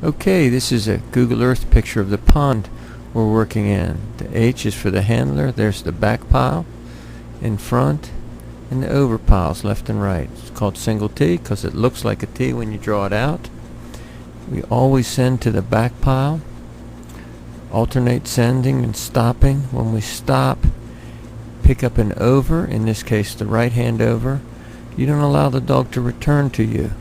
Okay, this is a Google Earth picture of the pond we're working in. The H is for the handler. There's the back pile in front and the over piles left and right. It's called single T because it looks like a T when you draw it out. We always send to the back pile. Alternate sending and stopping. When we stop, pick up an over, in this case the right hand over. You don't allow the dog to return to you.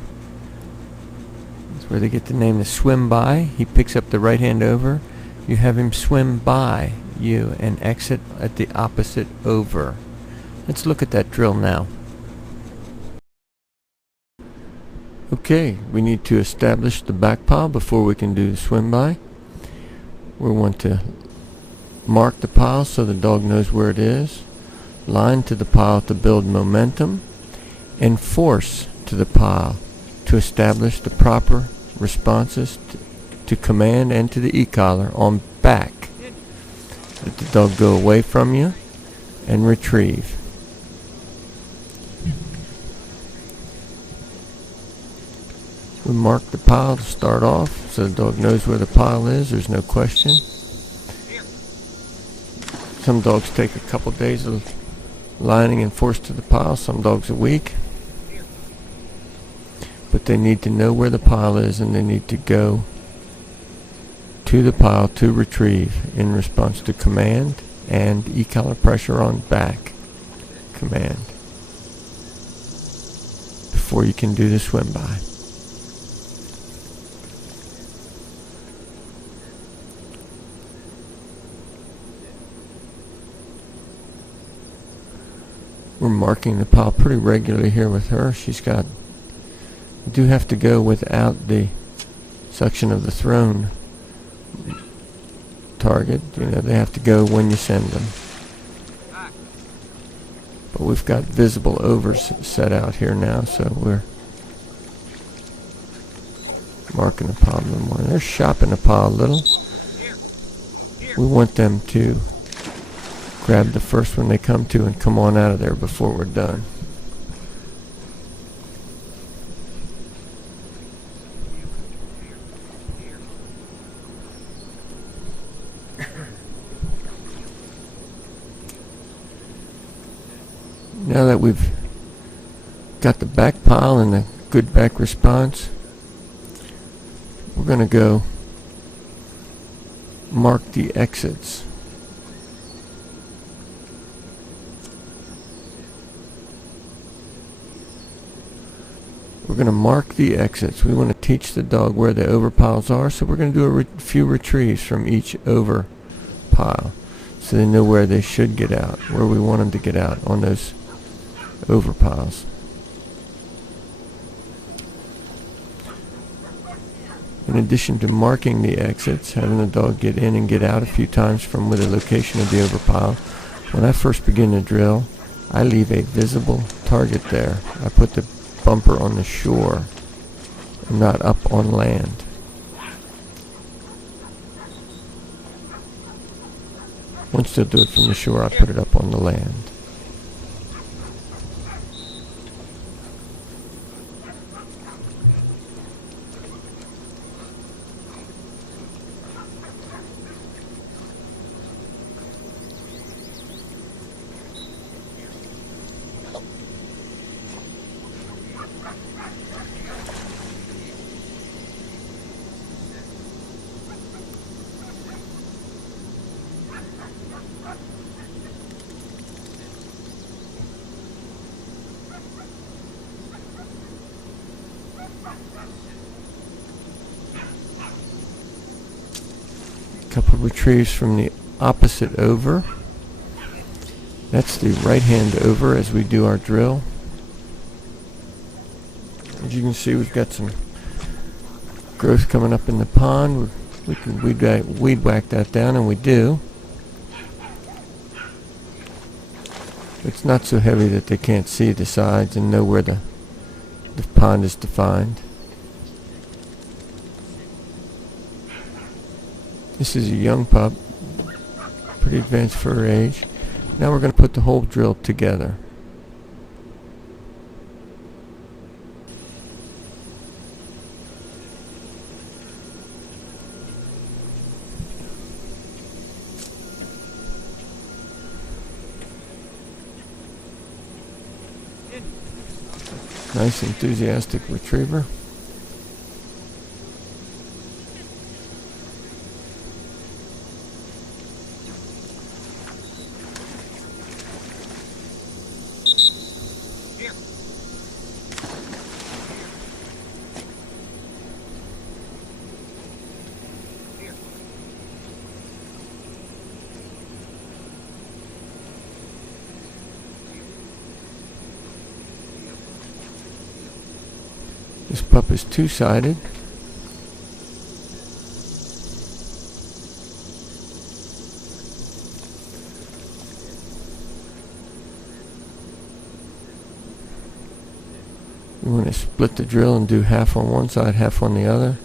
That's where they get the name the swim by. He picks up the right hand over. You have him swim by you and exit at the opposite over. Let's look at that drill now. Okay, we need to establish the back pile before we can do the swim by. We want to mark the pile so the dog knows where it is. Line to the pile to build momentum. And force to the pile to establish the proper responses to command and to the e-collar on back. Let the dog go away from you and retrieve. We mark the pile to start off so the dog knows where the pile is. There's no question. Some dogs take a couple days of lining and force to the pile, some dogs a week. But they need to know where the pile is and they need to go to the pile to retrieve in response to command and e-collar pressure on back command before you can do the swim by. We're marking the pile pretty regularly here with her. You do have to go without the suction of the thrown target. They have to go when you send them. But we've got visible overs set out here now, so we're marking the pile a little more. They're shopping the pile a little. We want them to grab the first one they come to and come on out of there before we're done. Now that we've got the back pile and the good back response, we're going to go mark the exits. We're going to mark the exits. We want to teach the dog where the over piles are, so we're going to do a few retrieves from each over pile so they know where they should get out, where we want them to get out on those over piles. In addition to marking the exits, having the dog get in and get out a few times from where the location of the over pile, when I first begin the drill, I leave a visible target there. I put the bumper on the shore and not up on land. Once they'll do it from the shore, I put it up on the land. Couple retrieves from the opposite over. That's the right hand over as we do our drill. As you can see, we've got some growth coming up in the pond. We can weed whack that down, and we do. It's not so heavy that they can't see the sides and know where the pond is defined. This is a young pup, pretty advanced for her age. Now we're going to put the whole drill together. Nice enthusiastic retriever. This pup is two-sided. You want to split the drill and do half on one side, half on the other.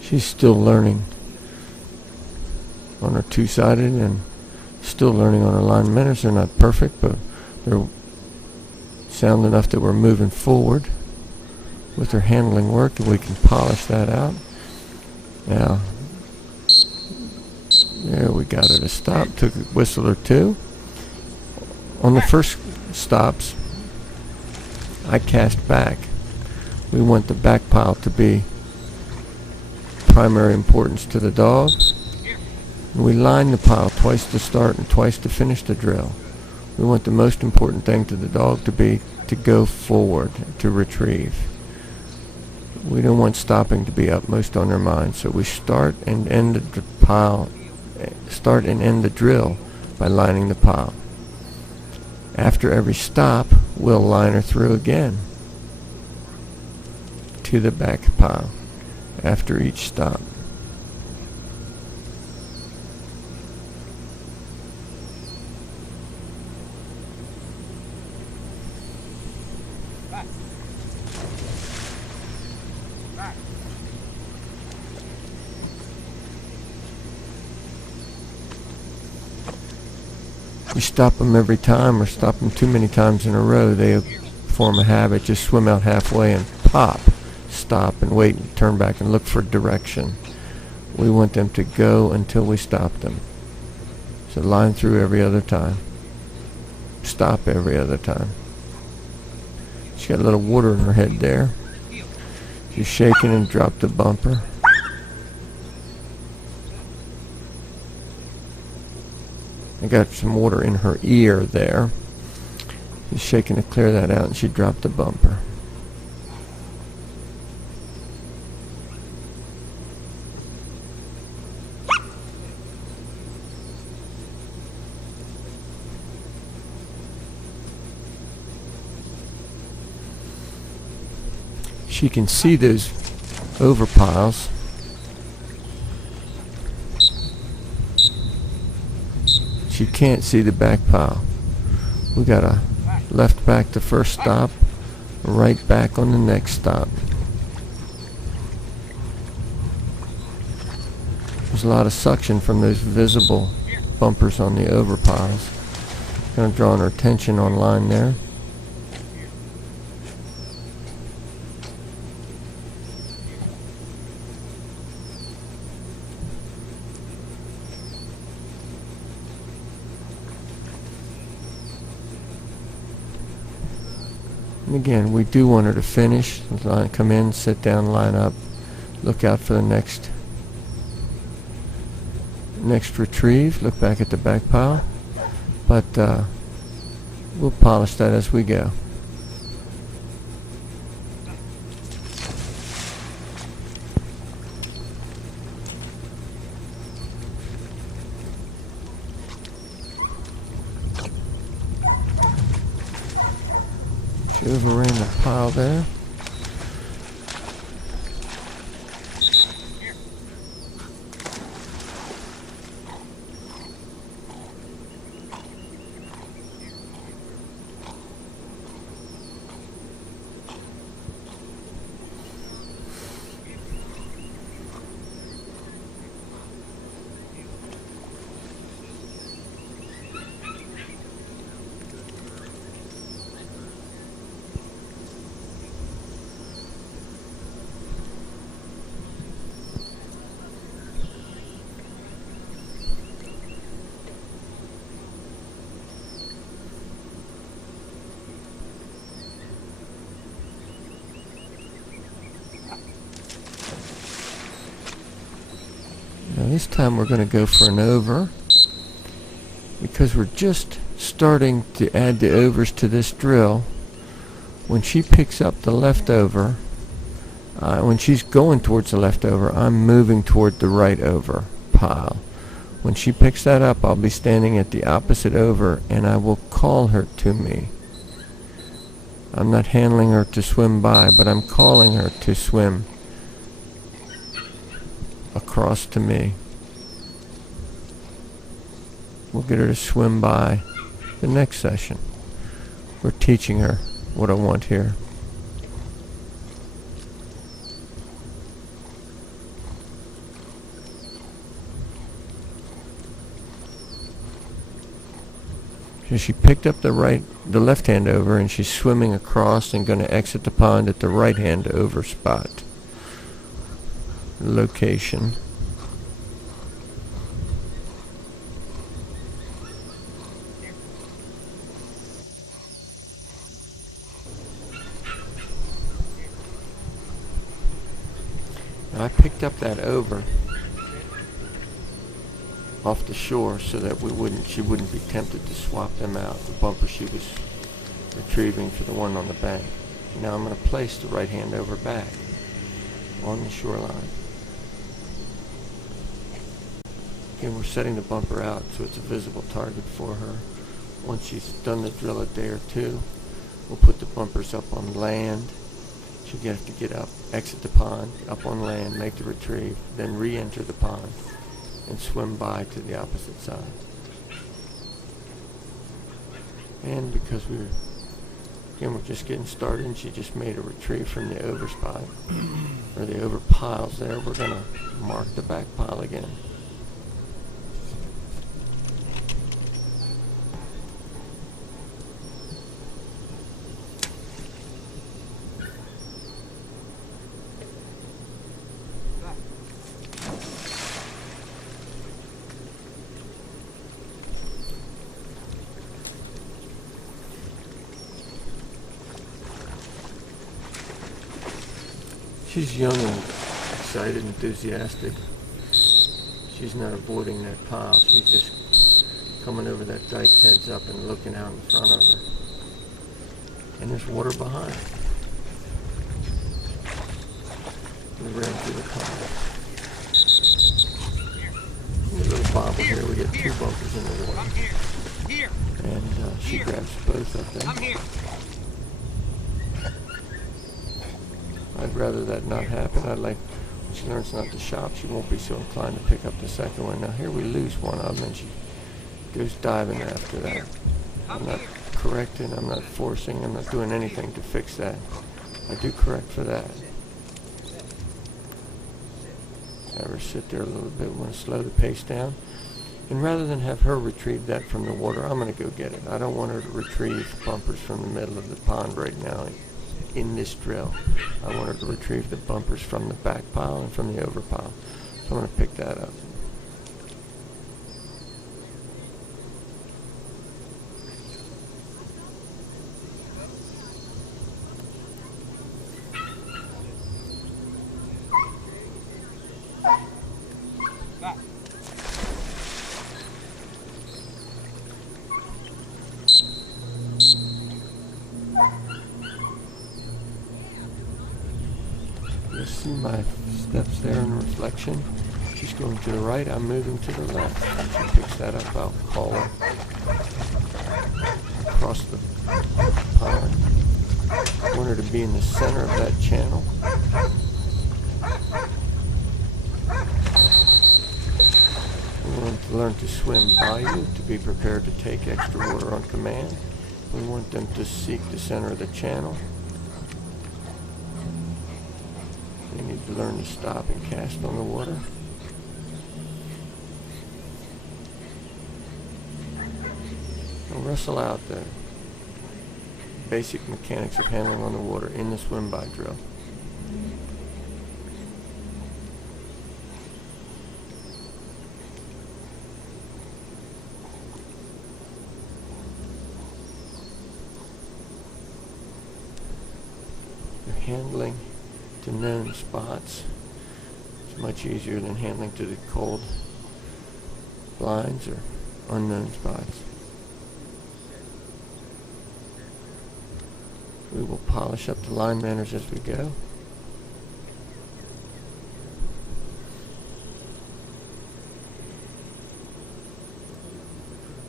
She's still learning on her two-sided and still learning on her line minnows. They're not perfect, but they're sound enough that we're moving forward with her handling work, and we can polish that out. Now, there we got her to stop. Took a whistle or two. On the first stops, I cast back. We want the back pile to be primary importance to the dog. And we line the pile twice to start and twice to finish the drill. We want the most important thing to the dog to be to go forward, to retrieve. We don't want stopping to be upmost on their mind, so we start and end the pile, start and end the drill by lining the pile. After every stop, we'll line her through again to the back pile after each stop. You stop them every time or stop them too many times in a row, they form a habit, just swim out halfway and pop. Stop and wait and turn back and look for direction. We want them to go until we stop them. So line through every other time. Stop every other time. She's got a little water in her head there. She's shaking and dropped the bumper. I got some water in her ear there. She's shaking to clear that out, and she dropped the bumper. She can see those overpiles. She can't see the back pile. We got a left back the first stop, right back on the next stop. There's a lot of suction from those visible bumpers on the overpiles. Kind of drawing our attention on line there. And again, we do want her to finish. Come in, sit down, line up, look out for the next retrieve, look back at the back pile. But we'll polish that as we go. She overran the pile there. Now this time we're going to go for an over, because we're just starting to add the overs to this drill. When she picks up the leftover, when she's going towards the leftover, I'm moving toward the right over pile. When she picks that up, I'll be standing at the opposite over, and I will call her to me. I'm not handling her to swim by, but I'm calling her to swim across to me. We'll get her to swim by the next session. We're teaching her what I want here. So she picked up the left hand over, and she's swimming across and going to exit the pond at the right hand over spot location. Now I picked up that over off the shore so that she wouldn't be tempted to swap them out, the bumper she was retrieving for the one on the bank. Now I'm going to place the right hand over back on the shoreline. Again, we're setting the bumper out so it's a visible target for her. Once she's done the drill a day or two, we'll put the bumpers up on land. She'll have to get up, exit the pond, up on land, make the retrieve, then re-enter the pond and swim by to the opposite side. And because we're just getting started and she just made a retrieve from the over spot, or the over piles there, we're going to mark the back pile again. She's young and excited, enthusiastic. She's not avoiding that pile. She's just coming over that dike heads up and looking out in front of her. And there's water behind. We ran through the pile. In the little bobble here, we get two bumpers in the water. And she grabs both of them. I'd rather that not happen. When she learns not to shop, she won't be so inclined to pick up the second one. Now here we lose one of them, and she goes diving after that. I'm not correcting, I'm not forcing, I'm not doing anything to fix that. I do correct for that. Have her sit there a little bit, want to slow the pace down. And rather than have her retrieve that from the water, I'm going to go get it. I don't want her to retrieve bumpers from the middle of the pond right now in this drill. I want her to retrieve the bumpers from the back pile and from the over pile. So I'm going to pick that up. You'll see my steps there in reflection. She's going to the right, I'm moving to the left. When she picks that up, I'll call her across the pond. want her to be in the center of that channel. We want to learn to swim by you, to be prepared to take extra water on command. We want them to seek the center of the channel. They need to learn to stop and cast on the water. And wrestle out the basic mechanics of handling on the water in the swim by drill. Handling to known spots is much easier than handling to the cold blinds or unknown spots. We will polish up the line manners as we go.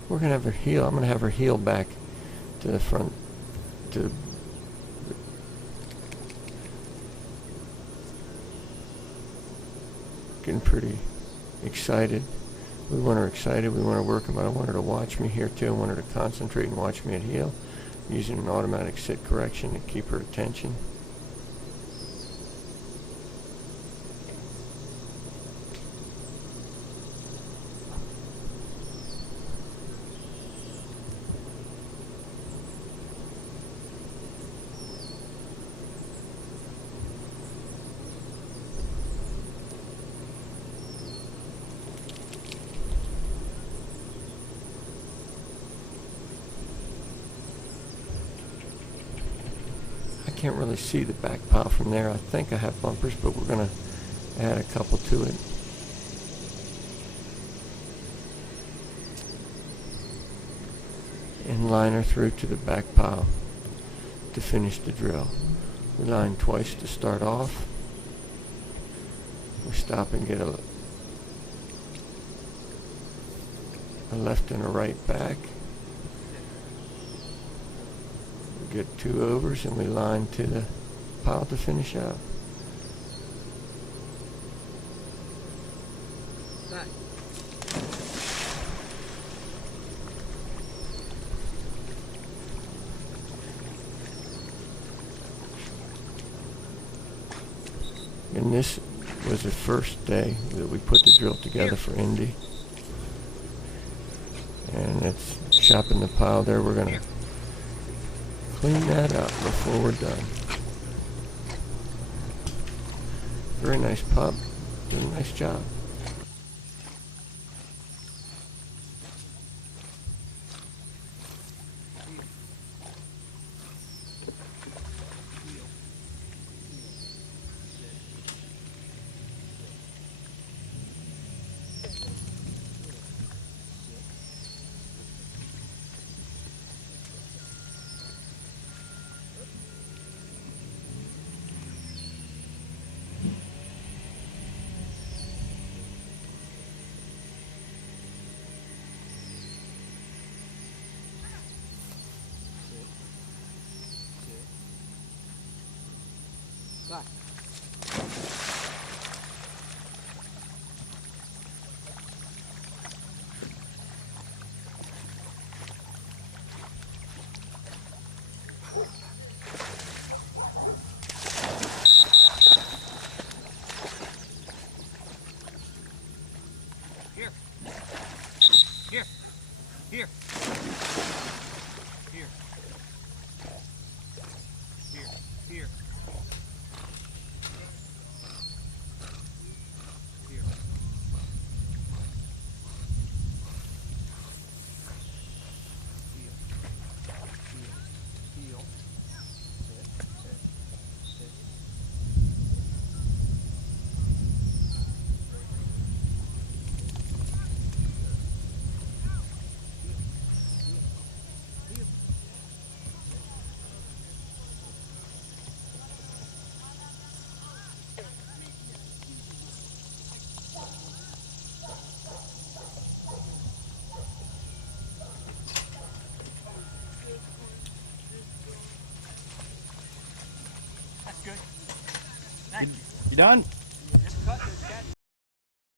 We're going to have her heel. I'm going to have her heel back to the front, to getting pretty excited. We want her excited. We want her working, but I want her to watch me here too. I want her to concentrate and watch me at heel, using an automatic sit correction to keep her attention. I can't really see the back pile from there. I think I have bumpers, but we're going to add a couple to it. And line her through to the back pile to finish the drill. We line twice to start off. We stop and get a left and a right back. Get 2 overs and we line to the pile to finish out. And this was the first day that we put the drill together for Indy. And it's chopping the pile there. We're going to clean that up before we're done. Very nice pup. Did a nice job. Back. Here. Here. Here. Here. Here. Here. Here. Heel. Heel. Heel. Good. Thank you. You done?